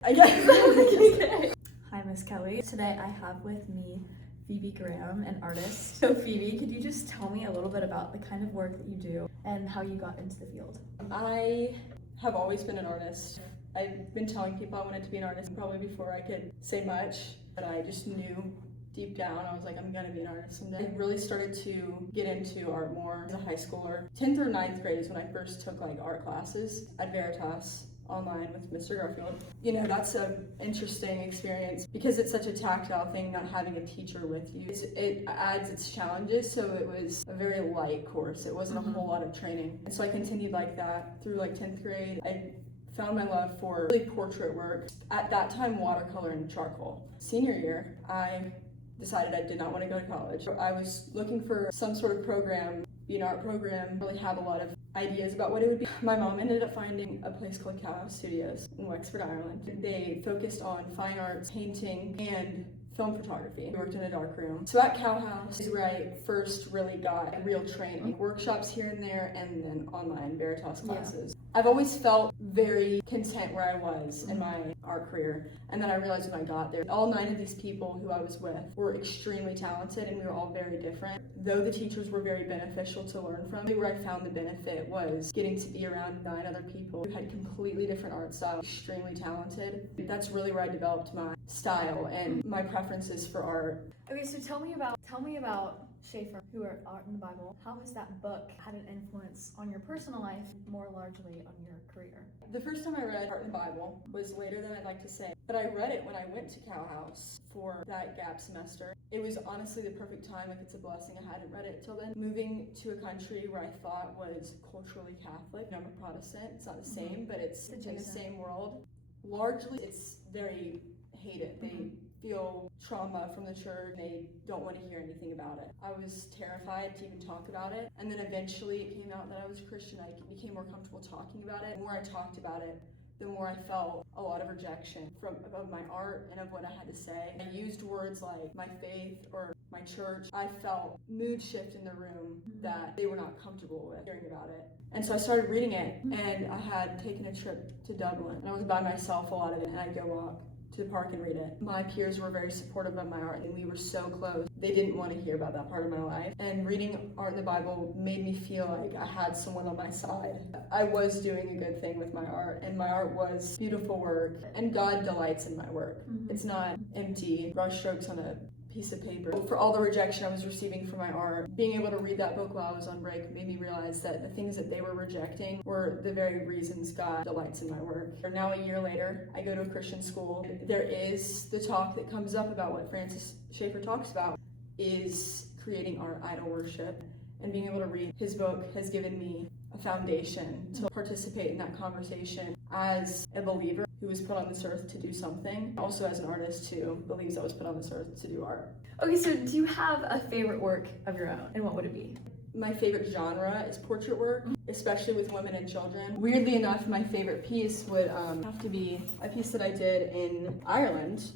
I guess. Okay. Hi, Miss Kelly. Today I have with me Phoebe Graham, an artist. So Phoebe, could you just tell me a little bit about the kind of work that you do and how you got into the field? I have always been an artist. I've been telling people I wanted to be an artist probably before I could say much, but I just knew deep down, I was like, I'm gonna be an artist. And then I really started to get into art more as a high schooler. 10th or 9th grade is when I first took like art classes at Veritas online with Mr. Garfield. You know, that's an interesting experience because it's such a tactile thing, not having a teacher with you. It adds its challenges, so it was a very light course. It wasn't a whole lot of training. And so I continued like that through like 10th grade. I found my love for really portrait work. At that time, watercolor and charcoal. Senior year, I decided I did not want to go to college. I was looking for some sort of program, be an art program, really have a lot of ideas about what it would be. My mom ended up finding a place called Cowhouse Studios in Wexford, Ireland. They focused on fine arts, painting, and film photography. We worked in a dark room. So at Cowhouse is where I first really got real training. Workshops here and there, and then online Veritas classes. I've always felt very content where I was in my art career. And then I realized when I got there, all 9 of these people who I was with were extremely talented, and we were all very different. Though the teachers were very beneficial to learn from, where I found the benefit was getting to be around 9 other people who had completely different art styles, extremely talented. That's really where I developed my style and my preferences for art. Okay, so tell me about Schaeffer, who wrote Art in the Bible. How has that book had an influence on your personal life, more largely on your career? The first time I read Art in the Bible was later than I'd like to say, but I read it when I went to Cowhouse for that gap semester. It was honestly the perfect time, like it's a blessing I hadn't read it till then. Moving to a country where I thought was culturally Catholic, I'm a Protestant, it's not the same, but it's in the same world. Largely, it's very hated. They feel trauma from the church. They don't want to hear anything about it. I was terrified to even talk about it. And then eventually it came out that I was Christian. I became more comfortable talking about it. The more I talked about it, the more I felt a lot of rejection of my art and of what I had to say. I used words like my faith or my church. I felt mood shift in the room that they were not comfortable with hearing about it. And so I started reading it, and I had taken a trip to Dublin. And I was by myself a lot of it, and I'd go walk to the park and read it. My peers were very supportive of my art, and we were so close. They didn't want to hear about that part of my life. And reading Art in the Bible made me feel like I had someone on my side. I was doing a good thing with my art, and my art was beautiful work, and God delights in my work. It's not empty brushstrokes on a piece of paper. For all the rejection I was receiving for my art, being able to read that book while I was on break made me realize that the things that they were rejecting were the very reasons God delights in my work. Now a year later, I go to a Christian school. There is the talk that comes up about what Francis Schaeffer talks about, is creating art idol worship. And being able to read his book has given me a foundation to participate in that conversation as a believer who was put on this earth to do something, also as an artist who believes I was put on this earth to do art. Okay, so do you have a favorite work of your own, and what would it be? My favorite genre is portrait work, especially with women and children. Weirdly enough, my favorite piece would have to be a piece that I did in Ireland.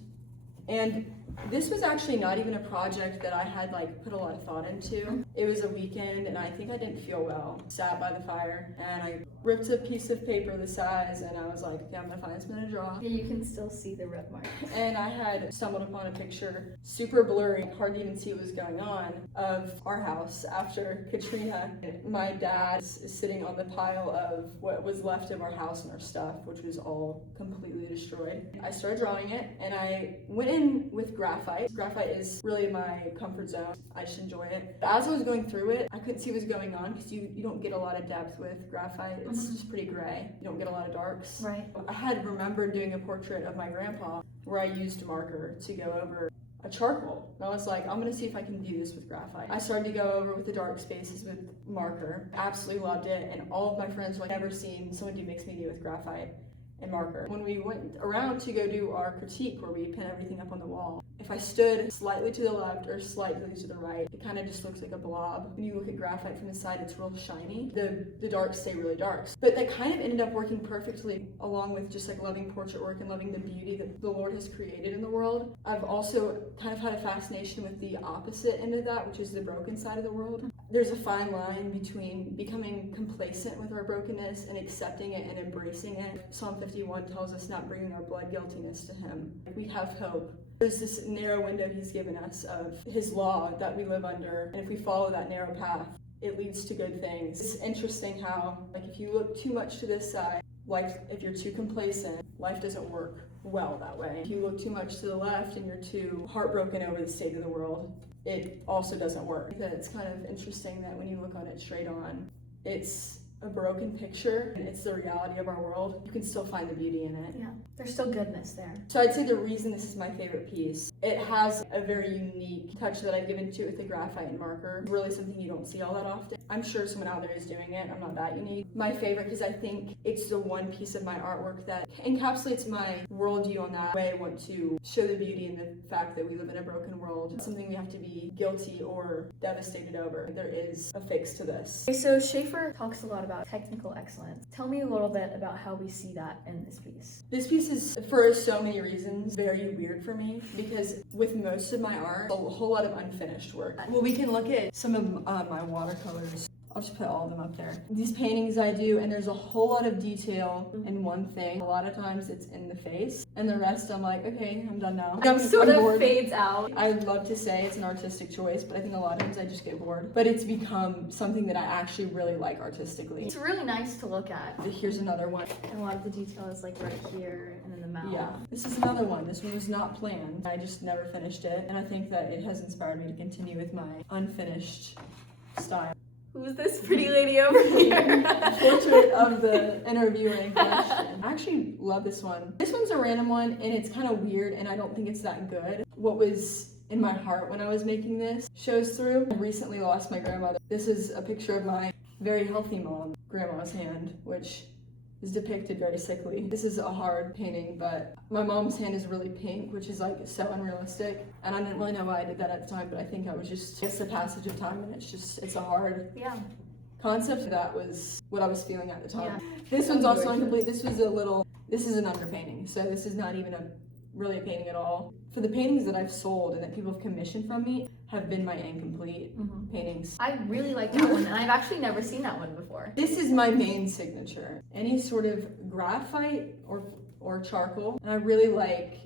And this was actually not even a project that I had put a lot of thought into. It was a weekend, and I think I didn't feel well. Sat by the fire, and I ripped a piece of paper the size, and I was like, okay, I'm gonna find something to draw. Yeah, you can still see the red mark. And I had stumbled upon a picture, super blurry, hard to even see what was going on, of our house after Katrina. My dad is sitting on the pile of what was left of our house and our stuff, which was all completely destroyed. I started drawing it, and I went in with graphite. Graphite is really my comfort zone. I just enjoy it. As I was going through it, I couldn't see what was going on because you don't get a lot of depth with graphite. It's just pretty gray. You don't get a lot of darks. Right. I had remembered doing a portrait of my grandpa where I used marker to go over a charcoal. And I was like, I'm gonna see if I can do this with graphite. I started to go over with the dark spaces with marker. Absolutely loved it. And all of my friends were like, never seen someone do mixed media with graphite and marker. When we went around to go do our critique where we pin everything up on the wall, if I stood slightly to the left or slightly to the right, it kind of just looks like a blob. When you look at graphite from the side, it's real shiny. The darks stay really dark. But that kind of ended up working perfectly along with just loving portrait work and loving the beauty that the Lord has created in the world. I've also kind of had a fascination with the opposite end of that, which is the broken side of the world. There's a fine line between becoming complacent with our brokenness and accepting it and embracing it. Psalm 50 51 tells us not bringing our blood guiltiness to him. We have hope. There's this narrow window he's given us of his law that we live under, and if we follow that narrow path, it leads to good things. It's interesting how, like, if you look too much to this side, like if you're too complacent, life doesn't work well that way. If you look too much to the left and you're too heartbroken over the state of the world, it also doesn't work. It's kind of interesting that when you look on it straight on, it's a broken picture and it's the reality of our world. You can still find the beauty in it. Yeah, there's still goodness there. So I'd say the reason this is my favorite piece, it has a very unique touch that I've given to it with the graphite marker. Really something you don't see all that often. I'm sure someone out there is doing it. I'm not that unique. My favorite because I think it's the one piece of my artwork that encapsulates my worldview on that way. I want to show the beauty in the fact that we live in a broken world. It's something we have to be guilty or devastated over. There is a fix to this. Okay, so Schaefer talks a lot about technical excellence. Tell me a little bit about how we see that in this piece. This piece is, for so many reasons, very weird for me because with most of my art, a whole lot of unfinished work. Well, we can look at some of my watercolors. I'll just put all of them up there. These paintings I do, and there's a whole lot of detail in one thing. A lot of times it's in the face, and the rest I'm like, okay, I'm done now. It sort I'm of bored. fades out. I'd love to say it's an artistic choice, but I think a lot of times I just get bored. But it's become something that I actually really like artistically. It's really nice to look at. Here's another one. And a lot of the detail is like right here and in the mouth. Yeah, this is another one. This one was not planned. I just never finished it, and I think that it has inspired me to continue with my unfinished style. Who's this pretty lady over here? Portrait of the interviewer in question. I actually love this one. This one's a random one, and it's kind of weird, and I don't think it's that good. What was in my heart when I was making this shows through. I recently lost my grandmother. This is a picture of my very healthy mom, grandma's hand, which is depicted very sickly. This is a hard painting, but my mom's hand is really pink, which is like so unrealistic. And I didn't really know why I did that at the time, but I think I was just, it's the passage of time and it's a hard concept. That was what I was feeling at the time. Yeah. This one's also incomplete. This is an underpainting. So this is not even really a painting at all. For the paintings that I've sold and that people have commissioned from me have been my incomplete paintings. I really like that one, and I've actually never seen that one before. This is my main signature. Any sort of graphite or charcoal. And I really like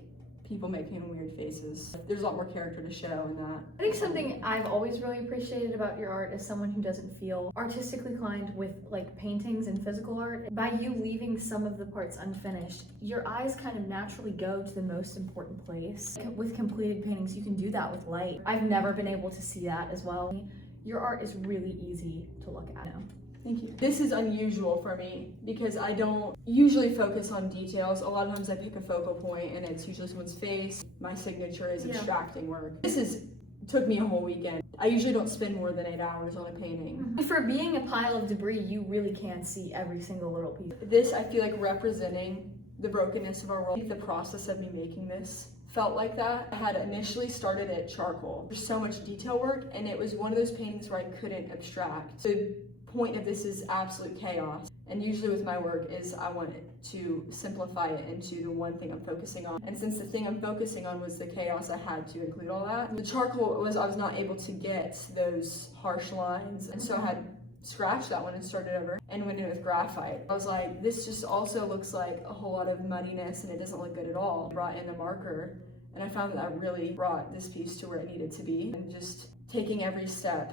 people making weird faces. There's a lot more character to show in that. I think something I've always really appreciated about your art is someone who doesn't feel artistically inclined with like paintings and physical art. By you leaving some of the parts unfinished, your eyes kind of naturally go to the most important place. With completed paintings, you can do that with light. I've never been able to see that as well. Your art is really easy to look at now. Thank you. This is unusual for me because I don't usually focus on details. A lot of times I pick a focal point and it's usually someone's face. My signature is abstracting work. Took me a whole weekend. I usually don't spend more than 8 hours on a painting. For being a pile of debris, you really can see every single little piece. This, I feel like, representing the brokenness of our world. I think the process of me making this felt like that. I had initially started at charcoal. There's so much detail work, and it was one of those paintings where I couldn't abstract. The point of this is absolute chaos. And usually with my work is I wanted to simplify it into the one thing I'm focusing on. And since the thing I'm focusing on was the chaos, I had to include all that. The charcoal I was not able to get those harsh lines. And so I had scratched that one and started over and went in with graphite. I was like, this just also looks like a whole lot of muddiness and it doesn't look good at all. I brought in a marker and I found that I really brought this piece to where it needed to be and just taking every step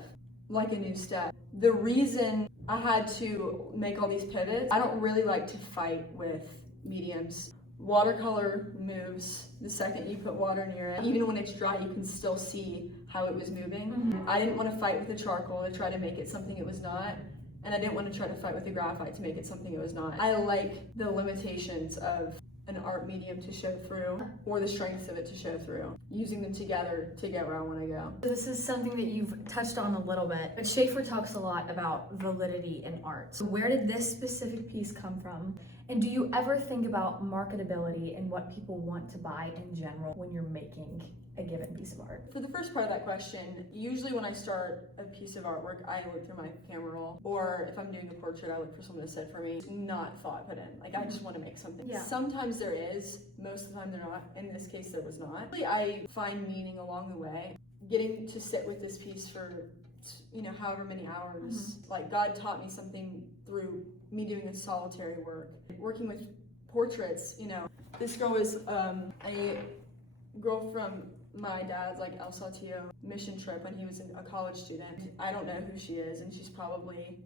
like a new step. The reason I had to make all these pivots, I don't really like to fight with mediums. Watercolor moves the second you put water near it. Even when it's dry, you can still see how it was moving. I didn't want to fight with the charcoal to try to make it something it was not. And I didn't want to try to fight with the graphite to make it something it was not. I like the limitations of an art medium to show through, or the strengths of it to show through, using them together to get where I want to go. This is something that you've touched on a little bit, but Schaefer talks a lot about validity in art. So where did this specific piece come from? And do you ever think about marketability and what people want to buy in general when you're making a given piece of art? For the first part of that question, usually when I start a piece of artwork, I look through my camera roll, or if I'm doing a portrait, I look for someone to sit for me. Not thought put in. Like, I just want to make something. Yeah. Sometimes there is, most of the time there not. In this case, there was not. I find meaning along the way. Getting to sit with this piece for, however many hours. Like, God taught me something through me doing this solitary work. Working with portraits, you know. This girl was a girl from my dad's like El Saltillo mission trip when he was a college student. I don't know who she is, and she's probably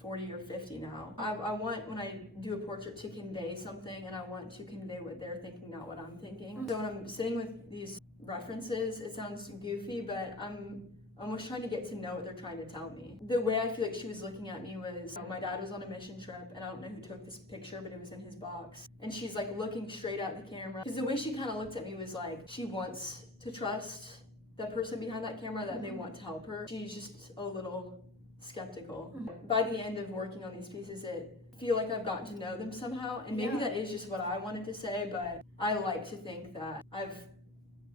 40 or 50 now. I want, when I do a portrait, to convey something, and I want to convey what they're thinking, not what I'm thinking. So when I'm sitting with these references, it sounds goofy, but I'm almost trying to get to know what they're trying to tell me. The way I feel like she was looking at me was, my dad was on a mission trip, and I don't know who took this picture, but it was in his box. And she's like looking straight at the camera. Because the way she kind of looked at me was like, she wants to trust that person behind that camera, that they want to help her. She's just a little skeptical. By the end of working on these pieces, I feel like I've gotten to know them somehow, and maybe that is just what I wanted to say, but I like to think that I've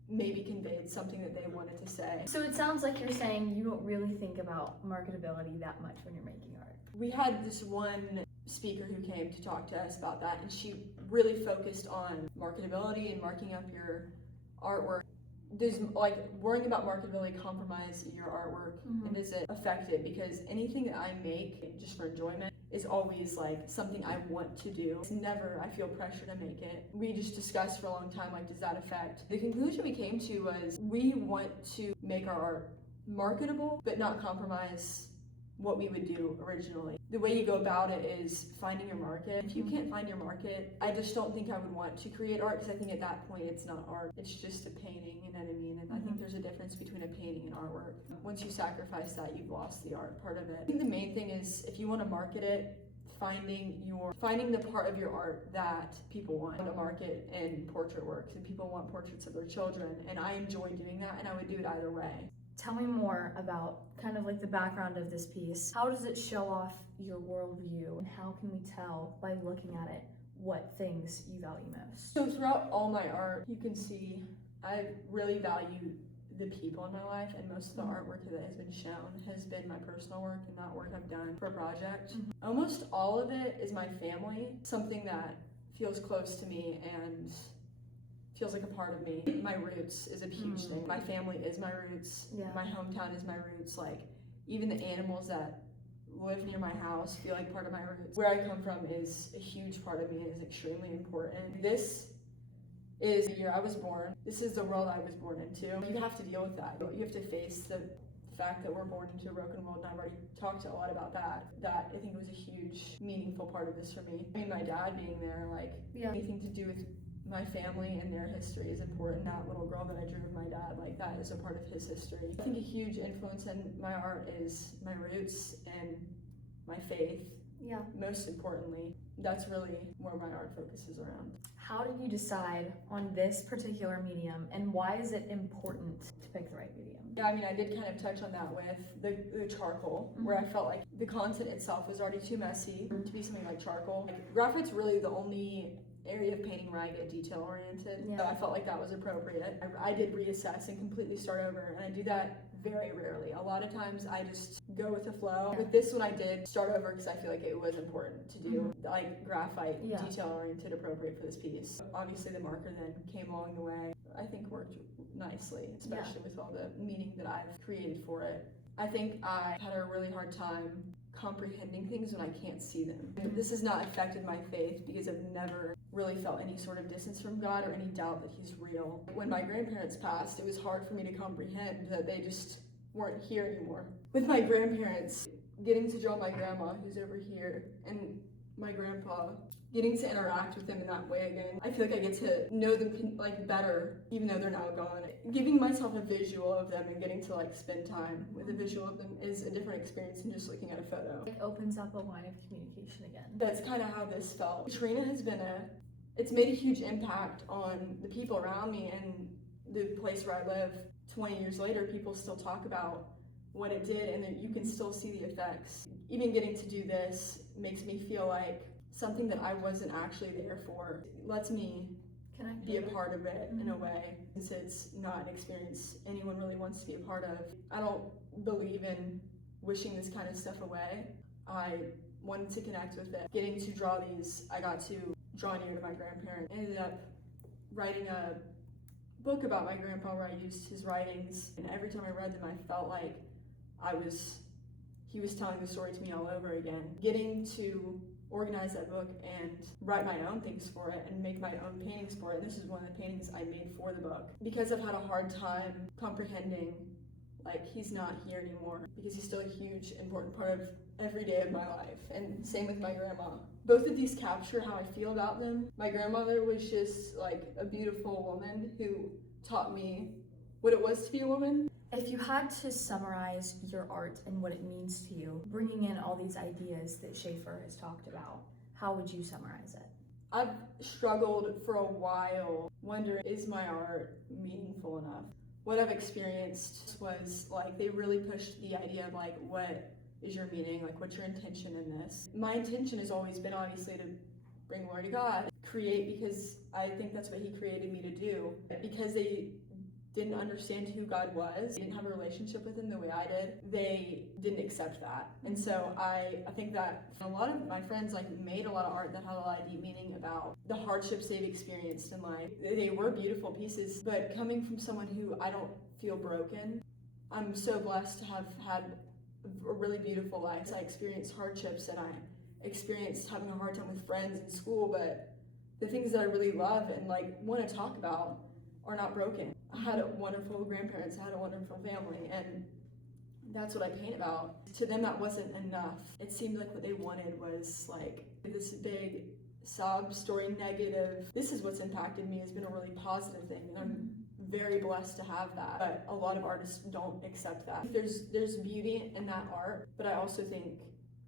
maybe conveyed something that they wanted to say. So it sounds like you're saying you don't really think about marketability that much when you're making art. We had this one speaker who came to talk to us about that, and she really focused on marketability and marking up your artwork. Does like worrying about marketability compromise your artwork, and does it affect it? Because anything that I make just for enjoyment is always like something I want to do. It's never I feel pressure to make it. We just discussed for a long time, like, does that affect? The conclusion we came to was we want to make our art marketable, but not compromise what we would do originally. The way you go about it is finding your market. If you can't find your market, I just don't think I would want to create art, because I think at that point it's not art, it's just a painting, you know what I mean? And I think there's a difference between a painting and artwork. Once you sacrifice that, you've lost the art part of it. I think the main thing is, if you want to market it, finding the part of your art that people want to market in portrait work. So people want portraits of their children, and I enjoy doing that, and I would do it either way. Tell me more about kind of like the background of this piece. How does it show off your worldview, and how can we tell by looking at it what things you value most? So throughout all my art, you can see I really value the people in my life, and most of the artwork that has been shown has been my personal work and not work I've done for a project. Almost all of it is my family, something that feels close to me and feels like a part of me. My roots is a huge thing. My family is my roots. My hometown is my roots. Like, even the animals that live near my house feel like part of my roots. Where I come from is a huge part of me, and is extremely important. This is the year I was born. This is the world I was born into. You have to deal with that. You have to face the fact that we're born into a broken world, and I've already talked a lot about that. That I think was a huge, meaningful part of this for me. I mean, my dad being there, like, anything to do with my family and their history is important. That little girl that I drew with my dad, like, that is a part of his history. I think a huge influence in my art is my roots and my faith. Most importantly, that's really where my art focuses around. How did you decide on this particular medium, and why is it important to pick the right medium? Yeah, I mean, I did kind of touch on that with the charcoal, where I felt like the content itself was already too messy to be something like charcoal. Like, graphite's really the only area of painting where I get detail oriented, so I felt like that was appropriate. I did reassess and completely start over, and I do that very rarely. A lot of times I just go with the flow. With this one I did start over because I feel like it was important to do like graphite, detail oriented, appropriate for this piece. Obviously the marker then came along the way. I think worked nicely, especially with all the meaning that I've created for it. I think I had a really hard time comprehending things when I can't see them. This has not affected my faith, because I've never really felt any sort of distance from God or any doubt that He's real. When my grandparents passed, it was hard for me to comprehend that they just weren't here anymore. With my grandparents, getting to draw my grandma, who's over here, and my grandpa, getting to interact with them in that way again, I feel like I get to know them like better, even though they're now gone. Giving myself a visual of them and getting to like spend time with a visual of them is a different experience than just looking at a photo. It opens up a line of communication again. That's kind of how this felt. Katrina has been it's made a huge impact on the people around me and the place where I live. 20 years later, people still talk about what it did, and then you can still see the effects. Even getting to do this makes me feel like something that I wasn't actually there for. It lets me be a part of it in a way, since it's not an experience anyone really wants to be a part of. I don't believe in wishing this kind of stuff away. I wanted to connect with it. Getting to draw these, I got to draw near to my grandparents. I ended up writing a book about my grandpa where I used his writings, and every time I read them I felt like he was telling the story to me all over again. Getting to organize that book and write my own things for it and make my own paintings for it. And this is one of the paintings I made for the book. Because I've had a hard time comprehending, like, he's not here anymore, because he's still a huge, important part of every day of my life. And same with my grandma. Both of these capture how I feel about them. My grandmother was just like a beautiful woman who taught me what it was to be a woman. If you had to summarize your art and what it means to you, bringing in all these ideas that Schaefer has talked about, how would you summarize it? I've struggled for a while wondering, is my art meaningful enough? What I've experienced was like they really pushed the idea of like, what is your meaning? Like, what's your intention in this? My intention has always been obviously to bring glory to God, create because I think that's what he created me to do. Because they didn't understand who God was, they didn't have a relationship with him the way I did, they didn't accept that. And so I think that a lot of my friends like made a lot of art that had a lot of deep meaning about the hardships they've experienced in life. They were beautiful pieces, but coming from someone who I don't feel broken, I'm so blessed to have had a really beautiful life. I experienced hardships and I experienced having a hard time with friends in school, but the things that I really love and like want to talk about are not broken. I had wonderful grandparents, I had a wonderful family, and that's what I paint about. To them that wasn't enough. It seemed like what they wanted was like this big sob story negative. This is what's impacted me, has been a really positive thing, and I'm very blessed to have that. But a lot of artists don't accept that. There's beauty in that art, but I also think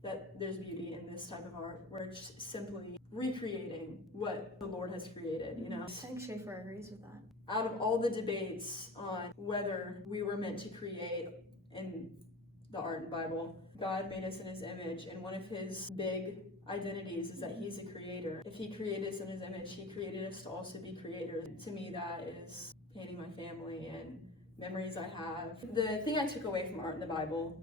that there's beauty in this type of art where it's simply recreating what the Lord has created, you know? I think Schaefer agrees with that. Out of all the debates on whether we were meant to create in the art and Bible, God made us in his image, and one of his big identities is that he's a creator. If he created us in his image, he created us to also be creators. To me, that is painting my family and memories I have. The thing I took away from art in the Bible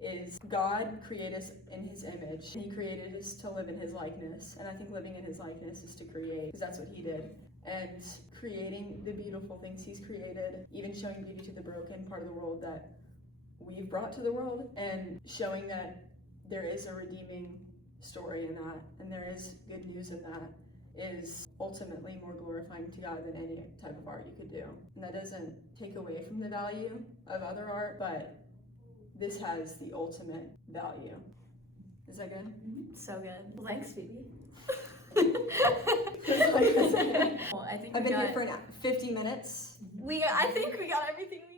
is God created us in his image. He created us to live in his likeness, and I think living in his likeness is to create, because that's what he did. And creating the beautiful things he's created, even showing beauty to the broken part of the world that we've brought to the world, and showing that there is a redeeming story in that, and there is good news in that, is ultimately more glorifying to God than any type of art you could do. And that doesn't take away from the value of other art, but this has the ultimate value. Is that good? So good. Well, thanks, Phoebe. Well, I think I've been here for 50 minutes. I think we got everything we